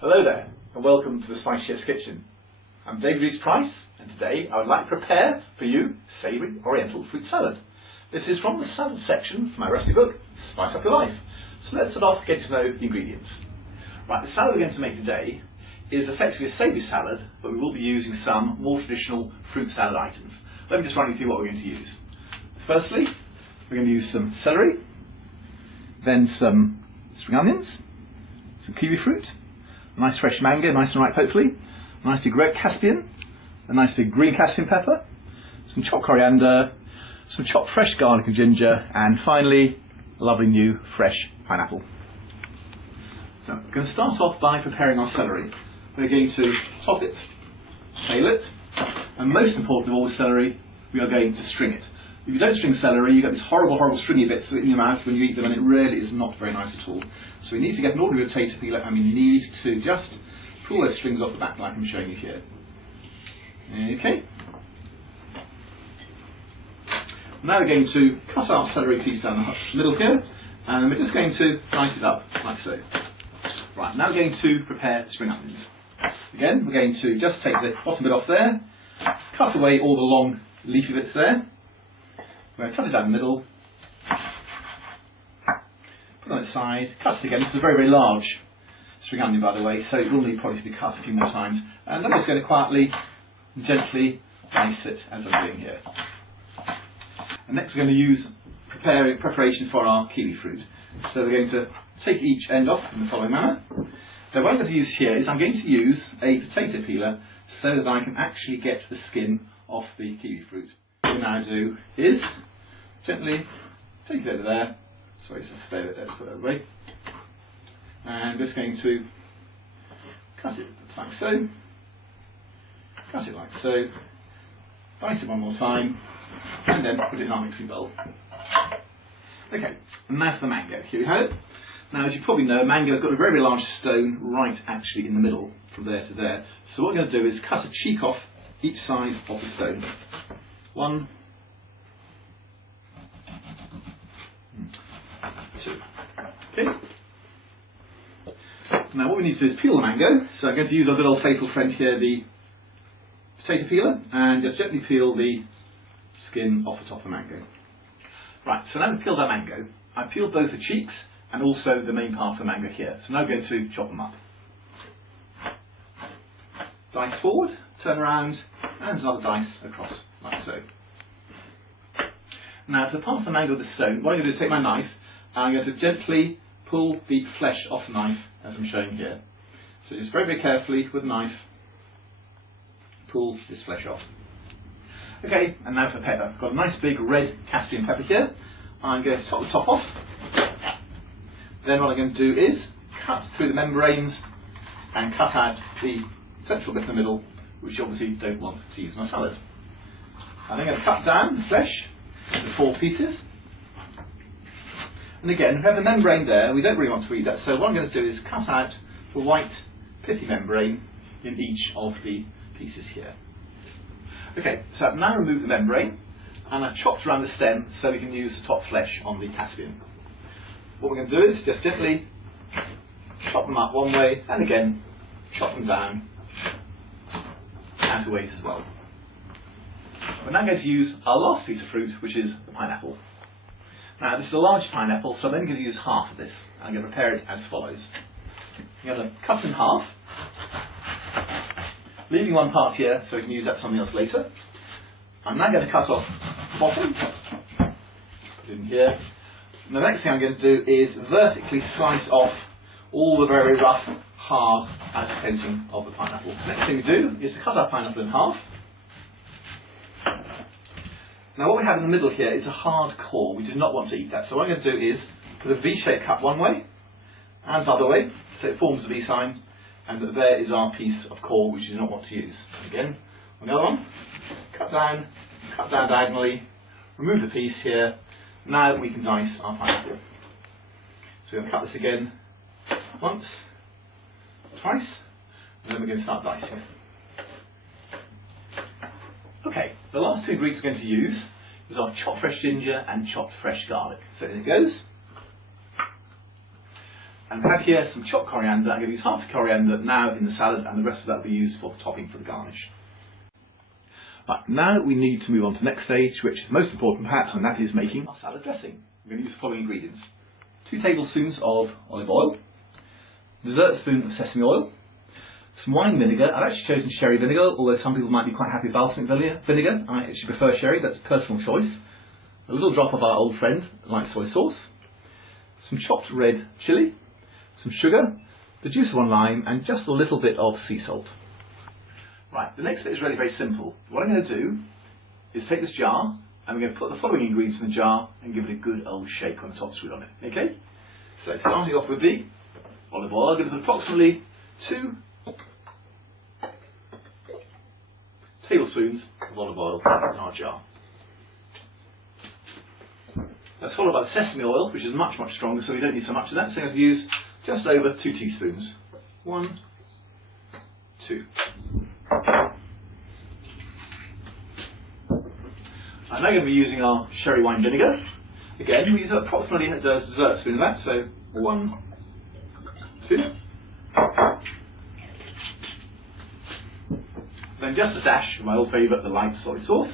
Hello there, and welcome to the Spice Chef's Kitchen. I'm David Rees-Price, and today I would like to prepare for you Savoury Oriental fruit salad. This is from the salad section from my recipe book, Spice Up Your Life. So let's start off getting to know the ingredients. Right, the salad we're going to make today is effectively a savoury salad, but we will be using some more traditional fruit salad items. Let me just run you through what we're going to use. Firstly, we're going to use some celery, then some spring onions, some kiwi fruit, a nice fresh mango, nice and ripe hopefully, a nice big red Caspian, a nice big green Caspian pepper, some chopped coriander, some chopped fresh garlic and ginger, and finally a lovely new fresh pineapple. So we're going to start off by preparing our celery. We're going to top it, peel it, and most important of all with celery, we are going to string it. If you don't string celery, you get these horrible stringy bits in your mouth when you eat them, and it really is not very nice at all. So we need to get an ordinary potato peeler, and we need to just pull those strings off the back like I'm showing you here. Okay. Now we're going to cut our celery piece down the middle here, and we're just going to dice it up like so. Right, now we're going to prepare the spring onions. Again, we're going to just take the bottom bit off there, cut away all the long leafy bits there. We're going to cut it down the middle, put it on its side, cut it again. This is a very large spring onion, by the way, so it will need probably to be cut a few more times. And then we're just going to quietly and gently dice it as I'm doing here. And next we're going to use preparation for our kiwi fruit. So we're going to take each end off in the following manner. So what I'm going to use here is I'm going to use a potato peeler so that I can actually get the skin off the kiwi fruit. What we now do is gently take it over there. Sorry, just stay it there, let's put it away. And just going to cut it like so. Cut it like so. Dice it one more time. And then put it in our mixing bowl. Okay, and now for the mango. Here we have it. Now, as you probably know, mango has got a very large stone right actually in the middle, from there to there. So what we're going to do is cut a cheek off each side of the stone. 1, 2. Okay. Now what we need to do is peel the mango. So I'm going to use our good old faithful friend here, the potato peeler, and just gently peel the skin off the top of the mango. Right, so now we've peeled our mango. I've peeled both the cheeks and also the main part of the mango here. So now we're going to chop them up. Dice forward, turn around, and another dice across, like so. Now for the part of the mango with the stone, what I'm going to do is take my knife, and I'm going to gently pull the flesh off the knife, as I'm showing here. So just very carefully with the knife, pull this flesh off. Okay, and now for pepper. I've got a nice big red Caspian pepper here. I'm going to top the top off. Then what I'm going to do is cut through the membranes and cut out the central bit in the middle, which you obviously don't want to use in our salad. And I'm going to cut down the flesh into 4 pieces. And again, we have the membrane there, we don't really want to eat that, so what I'm going to do is cut out the white pithy membrane in each of the pieces here. Okay, so I've now removed the membrane, and I've chopped around the stem so we can use the top flesh on the Caspian. What we're going to do is just gently chop them up one way, and again, chop them down ways as well. We're now going to use our last piece of fruit, which is the pineapple. Now this is a large pineapple, so I'm only going to use half of this. I'm going to prepare it as follows. I'm going to cut in half, leaving one part here so we can use that for something else later. I'm now going to cut off the bottom, put it in here. And the next thing I'm going to do is vertically slice off all the very rough, hard outer coating of the pineapple. The next thing we do is to cut our pineapple in half. Now what we have in the middle here is a hard core. We do not want to eat that. So what I'm going to do is put a V-shaped cut one way and the other way, so it forms a V sign, and there is our piece of core which we do not want to use. Again, on the other one, cut down diagonally, remove the piece here. Now we can dice our pineapple. So we're going to cut this again once, twice, and then we're going to start dicing. Okay, the last 2 ingredients we're going to use is our chopped fresh ginger and chopped fresh garlic. So in it goes. And we have here some chopped coriander. I'm going to use half the coriander now in the salad, and the rest of that will be used for topping for the garnish. Right, now we need to move on to the next stage, which is the most important perhaps, and that is making our salad dressing. I'm going to use the following ingredients: 2 tablespoons of olive oil, a dessert spoon of sesame oil, some wine vinegar. I've actually chosen sherry vinegar, although some people might be quite happy with balsamic vinegar. I actually prefer sherry, that's personal choice. A little drop of our old friend, light soy sauce, some chopped red chilli, some sugar, the juice of 1 lime, and just a little bit of sea salt. Right, the next bit is really very simple. What I'm going to do is take this jar, and we're going to put the following ingredients in the jar and give it a good old shake on the top screw on it. Okay? So starting off with the olive oil, I'm going to put approximately 2 tablespoons of olive oil in our jar. That's followed by the sesame oil, which is much stronger, so we don't need so much of that. So I'm going to use just over 2 teaspoons. 1, 2. I'm now going to be using our sherry wine vinegar. Again, we use approximately a dessert spoon of that, so 1, 2. Then just a dash of my old favourite, the light soy sauce.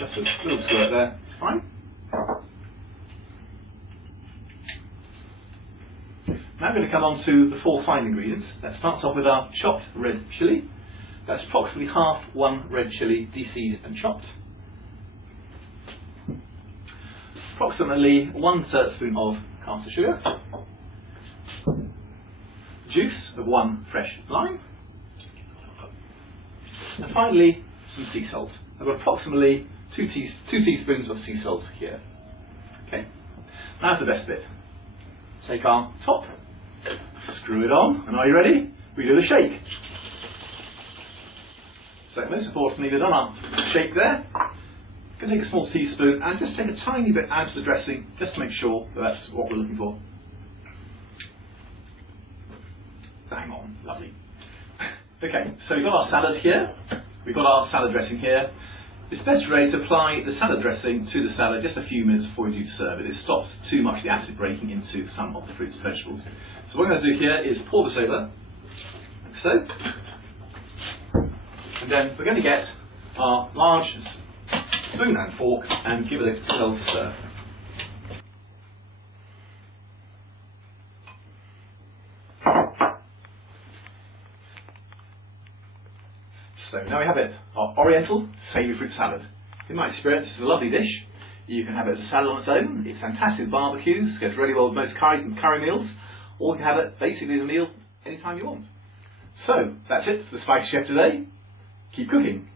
Just a little squirt there, it's fine. Now I'm going to come on to the 4 fine ingredients. That starts off with our chopped red chilli. That's approximately half 1 red chilli, de-seeded and chopped. Approximately 1 dessert spoon of caster sugar. Juice of 1 fresh lime. And finally, some sea salt. I've got approximately 2 teaspoons of sea salt here. Okay. Now for the best bit. Take our top, screw it on, and are you ready? We do the shake. So most importantly, we've done our shake there. Going to take a small teaspoon and just take a tiny bit out of the dressing, just to make sure that that's what we're looking for. Bang on, lovely. Okay, so we've got our salad here, we've got our salad dressing here. It's best really to apply the salad dressing to the salad just a few minutes before you do serve it. It stops too much of the acid breaking into some of the fruits and vegetables. So what we're going to do here is pour this over, like so. And then we're going to get our large spoon and fork and give it a good old stir. So now we have it, our Oriental savoury fruit salad. In my experience, it's a lovely dish. You can have it as a salad on its own. It's fantastic with barbecues, goes really well with most curry meals, or you can have it basically as a meal anytime you want. So that's it for the Spicy Chef today. Keep cooking.